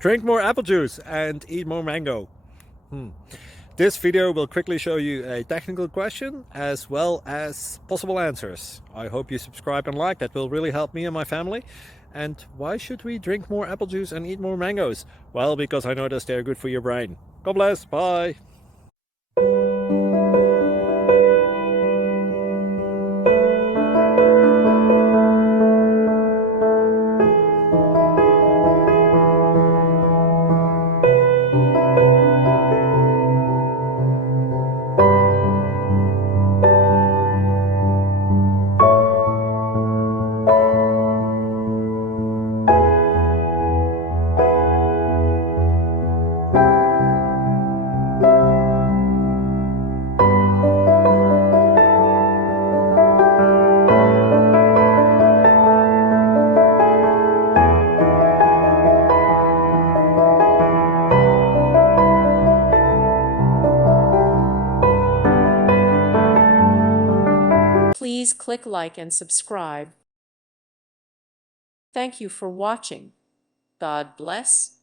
Drink more apple juice and eat more mango. This video will quickly show you a technical question as well as possible answers. I hope you subscribe and like, that will really help me and my family. And why should we drink more apple juice and eat more mangoes? Well, because I noticed they're good for your brain. God bless, bye! Please click like and subscribe. Thank you for watching. God bless.